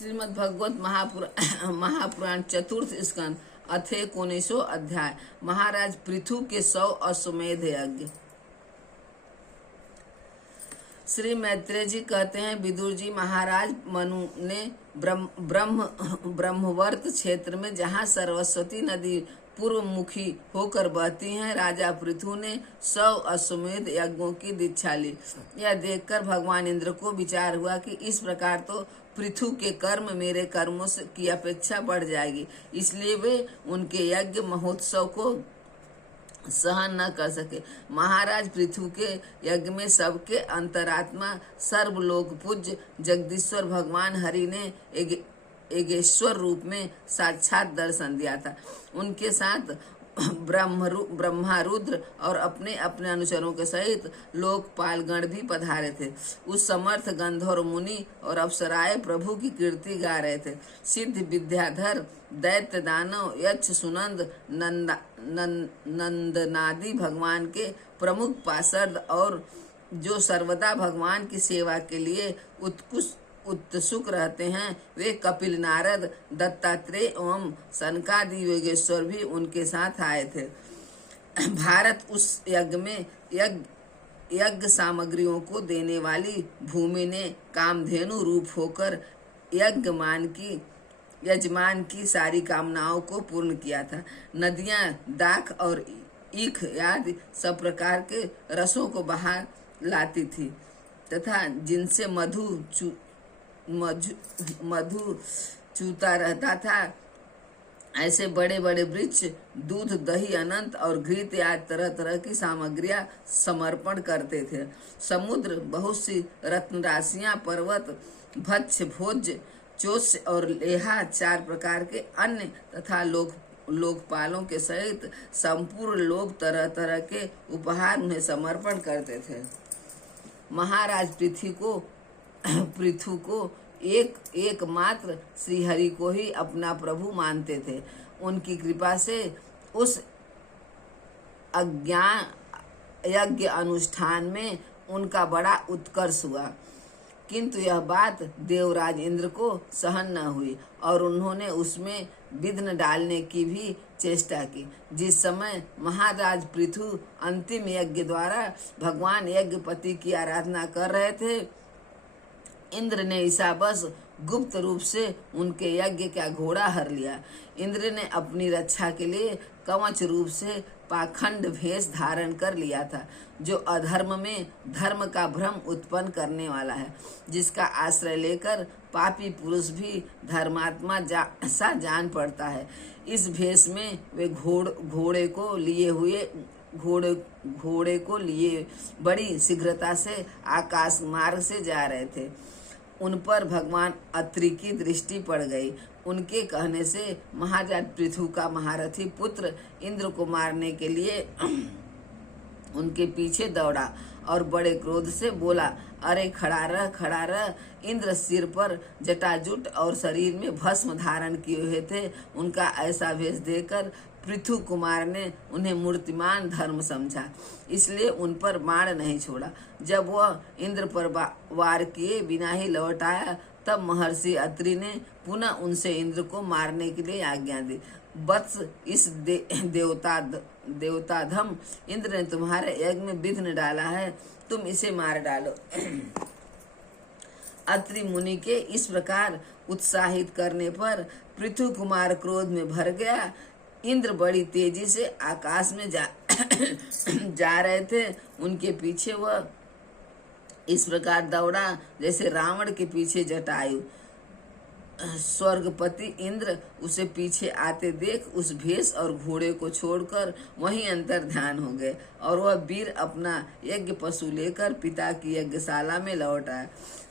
श्रीमद् भगवत महापुराण चतुर्थ स्कंद अथे 19 अध्याय। महाराज पृथु के 100 अश्वमेध यज्ञ। श्री मैत्रेय जी कहते हैं, विदुर जी, महाराज मनु ने ब्रह्मवर्त क्षेत्र में जहाँ सरस्वती नदी पूर्वमुखी होकर बहती हैं, राजा पृथु ने 100 अश्वमेध यज्ञों की दीक्षा ली। यह देखकर भगवान इंद्र को विचार हुआ कि इस प्रकार तो पृथु के कर्म मेरे कर्मों की अपेक्षा बढ़ जाएगी, इसलिए वे उनके यज्ञ महोत्सव को सहन न कर सके। महाराज पृथु के यज्ञ में सबके अंतरात्मा सर्वलोक पूज्य जगदीश्वर भगवान हरि ने एगेश्वर रूप में साक्षात दर्शन दिया था। उनके साथ ब्रह्मा रुद्र और अपने अपने अनुचरों के सहित लोकपाल गण भी पधारे थे। उस समर्थ गंधर्व मुनि और अप्सराएं प्रभु की कीर्ति गा रहे थे। सिद्ध विद्याधर दैत्य दानव यक्ष सुनंद नंदनादि भगवान के प्रमुख पार्षद और जो सर्वदा भगवान की सेवा के लिए उत्सुक रहते हैं, वे कपिल, नारद, दत्तात्रेय एवं सनकादि योगेश्वर भी उनके साथ आए थे। भारत उस यज्ञ में यज्ञ सामग्रियों को देने वाली भूमि ने कामधेनु रूप होकर यजमान की सारी कामनाओं को पूर्ण किया था। नदियां दाख और ईख आदि सब प्रकार के रसों को बहा लाती थी तथा जिनसे मधु चूता रहता था, ऐसे बड़े बड़े वृक्ष दूध, दही, अनंत और घृत आदि तरह तरह की सामग्रियां समर्पण करते थे। समुद्र, बहुत सी रत्न राशियां, पर्वत, भक्ष्य, भोज्य, चोष्य और लेहा, 4 प्रकार के अन्य तथा लोकपालों के सहित संपूर्ण लोग तरह तरह के उपहार उन्हें समर्पण करते थे। महाराज पृथु को एकमात्र श्रीहरि को ही अपना प्रभु मानते थे। उनकी कृपा से उस यज्ञ अनुष्ठान में उनका बड़ा उत्कर्ष हुआ, किंतु यह बात देवराज इंद्र को सहन न हुई और उन्होंने उसमें विघ्न डालने की भी चेष्टा की। जिस समय महाराज पृथु अंतिम यज्ञ द्वारा भगवान यज्ञपति की आराधना कर रहे थे, इंद्र ने ईसाबस गुप्त रूप से उनके यज्ञ का घोड़ा हर लिया। इंद्र ने अपनी रक्षा के लिए कवच रूप से पाखंड भेष धारण कर लिया था, जो अधर्म में धर्म का भ्रम उत्पन्न करने वाला है, जिसका आश्रय लेकर पापी पुरुष भी धर्मात्मा सा जान पड़ता है। इस भेष में वे घोड़े को लिए बड़ी शीघ्रता से आकाश मार्ग से जा रहे थे। उन पर भगवान अत्रि की दृष्टि पड़ गई। उनके कहने से महाराज पृथु का महारथी पुत्र इंद्र को मारने के लिए उनके पीछे दौड़ा और बड़े क्रोध से बोला, अरे खड़ा रह। इंद्र सिर पर जटाजुट और शरीर में भस्म धारण किए हुए थे। उनका ऐसा वेश देखकर पृथु कुमार ने उन्हें मूर्तिमान धर्म समझा, इसलिए उन पर बाण नहीं छोड़ा। जब वह इंद्र पर वार किए बिना ही लौट आया, तब महर्षि अत्रि ने पुनः उनसे इंद्र को मारने के लिए आज्ञा दी। वत्स, इस देवताधम इंद्र ने तुम्हारे यज्ञ में विघ्न डाला है, तुम इसे मार डालो। अत्रि मुनि के इस प्रकार उत्साहित करने पर पृथु कुमार क्रोध में भर गया। इंद्र बड़ी तेजी से आकाश में जा रहे थे। उनके पीछे वह इस प्रकार दौड़ा जैसे रावण के पीछे जटायु। स्वर्गपति इंद्र उसे पीछे आते देख उस भेष और घोड़े को छोड़कर वहीं अंतर ध्यान हो गए और वह वीर अपना यज्ञ पशु लेकर पिता की यज्ञशाला में लौट आया।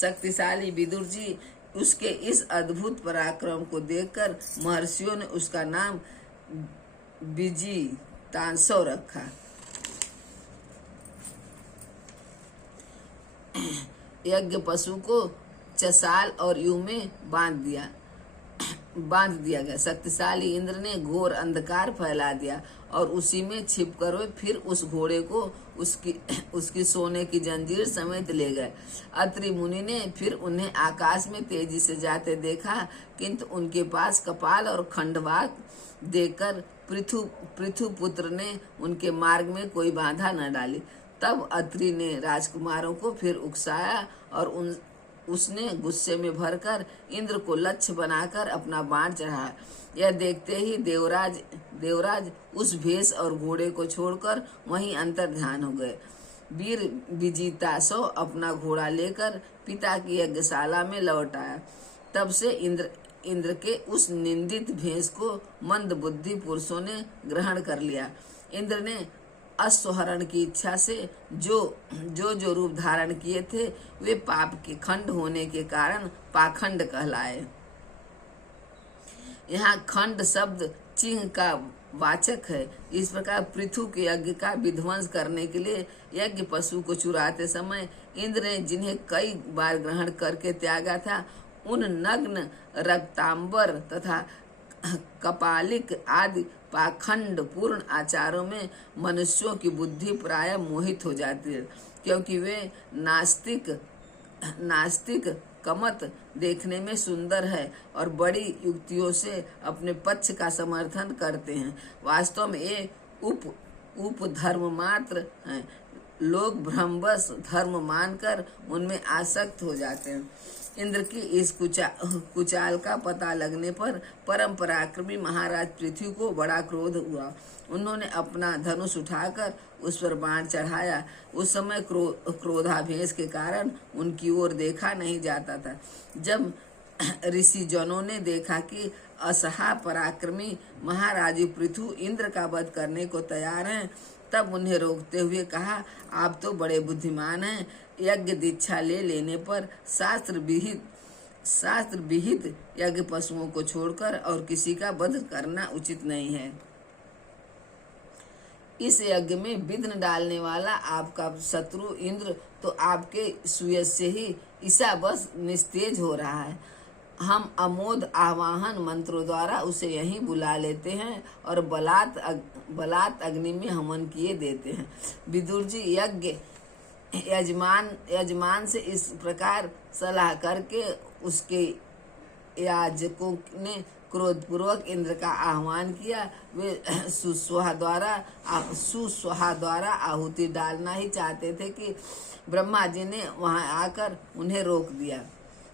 शक्तिशाली विदुर जी उसके इस अद्भुत पराक्रम को देखकर महर्षियों ने उसका नाम विजितांसव रखा। यज्ञ पशु को चसाल और यू में बांध दिया। बांध दिया गया। शक्तिशाली इंद्र ने घोर अंधकार फैला दिया और उसी में छिपकर वे फिर उस घोड़े को उसकी सोने की जंजीर समेत ले गए। अत्रि मुनि ने फिर उन्हें आकाश में तेजी से जाते देखा, किंतु उनके पास कपाल और खंडवाक देकर पृथु पुत्र ने उनके मार्ग में कोई बाधा न डाली। तब अत्रि ने राजकुमारों को फिर उकसाया और उसने गुस्से में भरकर इंद्र को लक्ष्य बनाकर अपना बाण चढ़ाया। यह देखते ही देवराज उस भेष और घोड़े को छोड़कर वहीं अंतर ध्यान हो गए। वीर विजिता सो अपना घोड़ा लेकर पिता की यज्ञशाला में लौट आया। तब से इंद्र के उस निंदित भेष को मंद बुद्धि पुरुषों ने ग्रहण कर लिया। इंद्र ने अश्वहरण की इच्छा से जो रूप धारण किए थे वे पाप के खंड होने के कारण पाखंड कहलाए। यहाँ खंड शब्द चिन्ह का वाचक है। इस प्रकार पृथु के यज्ञ का विध्वंस करने के लिए यज्ञ पशु को चुराते समय इंद्र ने जिन्हें कई बार ग्रहण करके त्यागा था, उन नग्न रक्तांबर तथा कपालिक आदि पाखंड पूर्ण आचारों में मनुष्यों की बुद्धि प्राय मोहित हो जाती है, क्योंकि वे नास्तिक कमत देखने में सुंदर है और बड़ी युक्तियों से अपने पक्ष का समर्थन करते हैं। वास्तव में ये उप धर्म मात्र हैं। लोग भ्रमवश धर्म मानकर उनमें आसक्त हो जाते हैं। इंद्र की इस कुचाल का पता लगने पर परम पराक्रमी महाराज पृथ्वी को बड़ा क्रोध हुआ। उन्होंने अपना धनुष उठाकर उस पर बाण चढ़ाया। उस समय क्रोधावेश के कारण उनकी ओर देखा नहीं जाता था। जब ऋषि जनों ने देखा कि असहा पराक्रमी महाराज पृथु इंद्र का वध करने को तैयार हैं, तब उन्हें रोकते हुए कहा, आप तो बड़े बुद्धिमान हैं। यज्ञ दीक्षा ले लेने पर शास्त्र विहित यज्ञ पशुओं को छोड़कर और किसी का वध करना उचित नहीं है। इस यज्ञ में विघ्न डालने वाला आपका शत्रु इंद्र तो आपके सुयश से ही ईसाबस निस्तेज हो रहा है। हम अमोद आवाहन मंत्रों द्वारा उसे यहीं बुला लेते हैं और बलात् अग्नि में हवन किए देते हैं। विदुर जी यज्ञ यजमान से इस प्रकार सलाह करके उसके याजकों ने क्रोधपूर्वक इंद्र का आह्वान किया। वे सुस्वाहा द्वारा आहुति डालना ही चाहते थे कि ब्रह्मा जी ने वहां आकर उन्हें रोक दिया।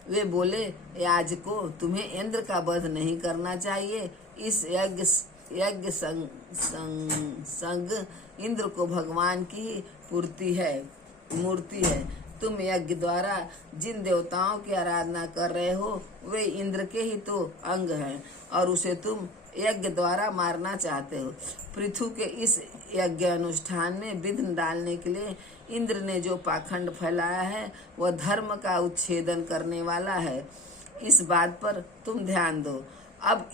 वे बोले, याजकों, तुम्हें इंद्र का वध नहीं करना चाहिए। इस यज्ञ संग इंद्र को भगवान की मूर्ति है। तुम यज्ञ द्वारा जिन देवताओं की आराधना कर रहे हो वे इंद्र के ही तो अंग हैं और उसे तुम यज्ञ द्वारा मारना चाहते हो। पृथु के इस यज्ञ अनुष्ठान में विघ्न डालने के लिए इंद्र ने जो पाखंड फैलाया है वह धर्म का उच्छेदन करने वाला है। इस बात पर तुम ध्यान दो। अब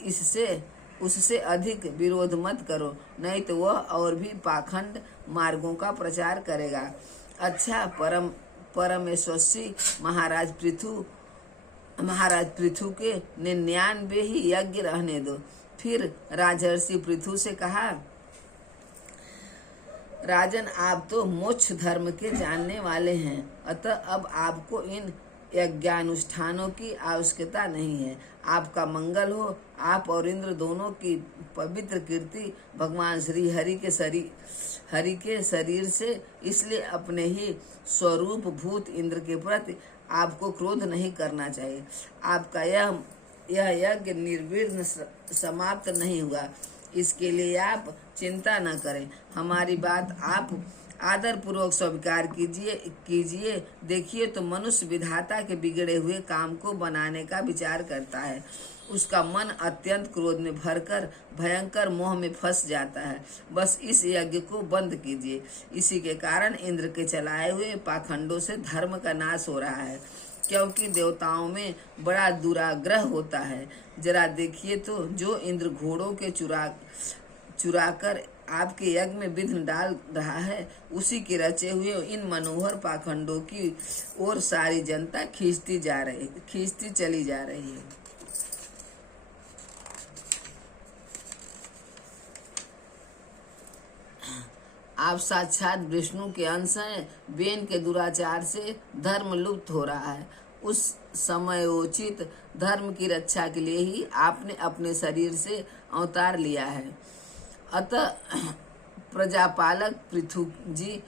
उससे अधिक विरोध मत करो, नहीं तो वह और भी पाखंड मार्गों का प्रचार करेगा। अच्छा, परमेश्वरी महाराज पृथु के 99 ही यज्ञ रहने दो। फिर राजर्षि पृथु से कहा, राजन, आप तो मोक्ष धर्म के जानने वाले हैं, अतः अब आपको इन यज्ञानुष्ठानों की आवश्यकता नहीं है। आपका मंगल हो। आप और इंद्र दोनों की पवित्र कीर्ति भगवान श्री हरि के शरीर से, इसलिए अपने ही स्वरूप भूत इंद्र के प्रति आपको क्रोध नहीं करना चाहिए। आपका यह यज्ञ निर्विघ्न समाप्त नहीं हुआ, इसके लिए आप चिंता न करें। हमारी बात आप आदर पूर्वक स्वीकार कीजिए। देखिए तो मनुष्य विधाता के बिगड़े हुए काम को बनाने का विचार करता है। उसका मन अत्यंत क्रोध में भरकर भयंकर मोह में फंस जाता है। बस इस यज्ञ को बंद कीजिए। इसी के कारण इंद्र के चलाए हुए पाखंडों से धर्म का नाश हो रहा है, क्योंकि देवताओं में बड़ा दुराग्रह होता है। जरा देखिए तो जो इंद्र घोड़ों के चुराकर आपके यज्ञ में विघ्न डाल रहा है, उसी के रचे हुए इन मनोहर पाखंडों की ओर सारी जनता खींचती चली जा रही है। आप साक्षात विष्णु के अंश हैं। बेन के दुराचार से धर्म लुप्त हो रहा है। उस समयोचित धर्म की रक्षा के लिए ही आपने अपने शरीर से अवतार लिया है। अतः प्रजापालक पृथु जी,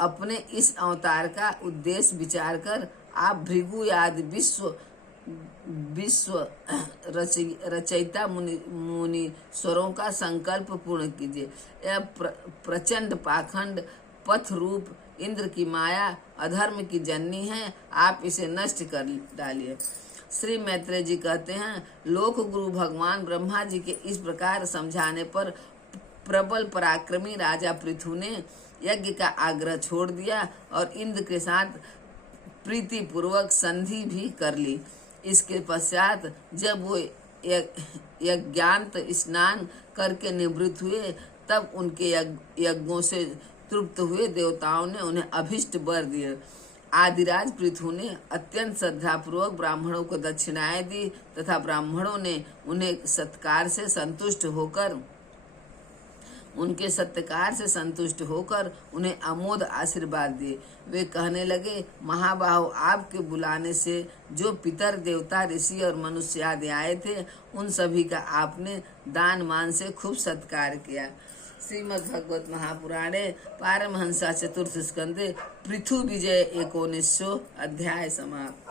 अपने इस अवतार का उद्देश्य विचार कर आप भृगु आदि विश्व रचयिता मुनीश्वरों का संकल्प पूर्ण कीजिए। यह प्रचंड पाखंड पथ रूप इंद्र की माया अधर्म की जननी है, आप इसे नष्ट कर डालिए। श्री मैत्रेय जी कहते हैं, लोक गुरु भगवान ब्रह्मा जी के इस प्रकार समझाने पर प्रबल पराक्रमी राजा पृथु ने यज्ञ का आग्रह छोड़ दिया और इंद्र के साथ प्रीति पूर्वक संधि भी कर ली। इसके पश्चात जब वो यज्ञांत स्नान करके निवृत्त हुए, तब उनके यज्ञों से तृप्त हुए देवताओं ने उन्हें अभिष्ट वर दिए। आदिराज पृथु ने अत्यंत श्रद्धापूर्वक ब्राह्मणों को दक्षिणाएं दी तथा ब्राह्मणों ने उन्हें सत्कार से संतुष्ट होकर उन्हें अमोद आशीर्वाद दिए। वे कहने लगे, महाबाहो, आपके बुलाने से जो पितर देवता ऋषि और मनुष्य आदि आए थे, उन सभी का आपने दान मान से खूब सत्कार किया। श्रीमद् भगवत महापुराणे पारमहंसा चतुर्थ स्कंदे पृथु विजय 19 अध्याय समाप्त।